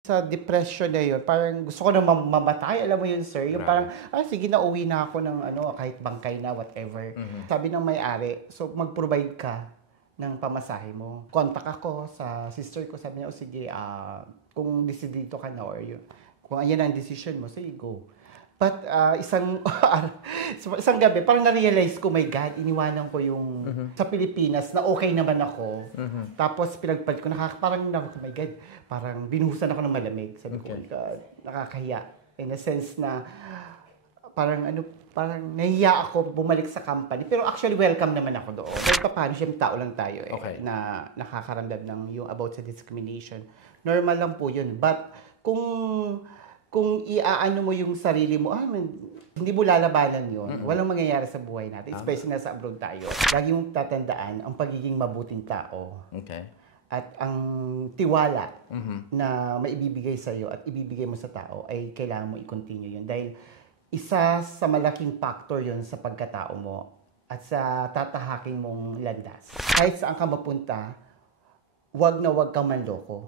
Sa depression na yun, parang gusto ko na mamatay, alam mo yun, sir? Yung parang, sige na, uwi na ako ng ano, kahit bangkay na, whatever. Sabi ng may-ari, so mag-provide ka ng pamasahe mo. Contact ako sa sister ko, sabi niya, sige, kung desidito ka na or yun, kung ayan ang decision mo, sige, go. But isang gabi, parang na-realize ko, my God, iniwanan ko yung sa Pilipinas na okay naman ako. Tapos pinagpalit ko, parang my God, parang binuhusan ako ng malamig. Sabi ko, God, nakakahiya. In a sense na parang nahiya ako bumalik sa company. Pero actually, welcome naman ako doon. Kahit paano, siyempre tao lang tayo na nakakaramdam ng yung about sa discrimination. Normal lang po yun. But kung iaano mo yung sarili mo, hindi mo lalabanan yun. Walang mangyayari sa buhay natin, especially nasa abroad tayo. Lagi mong tatandaan ang pagiging mabuting tao. Okay. At ang tiwala na maibibigay sa iyo at ibibigay mo sa tao ay kailangan mo i-continue yun. Dahil isa sa malaking factor yun sa pagkatao mo at sa tatahaking mong landas. Kahit saan ka mapunta, wag na wag kang manloko.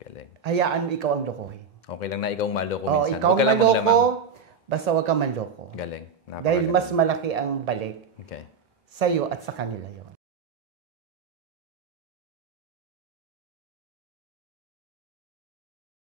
Galing. Hayaan mo ikaw ang lokohin. Okay lang na ikaw maloko minsan. Ikaw ang maloko, basta wag kang manloko. Galing. Dahil mas malaki ang balik Okay. sa'yo at sa kanila yon.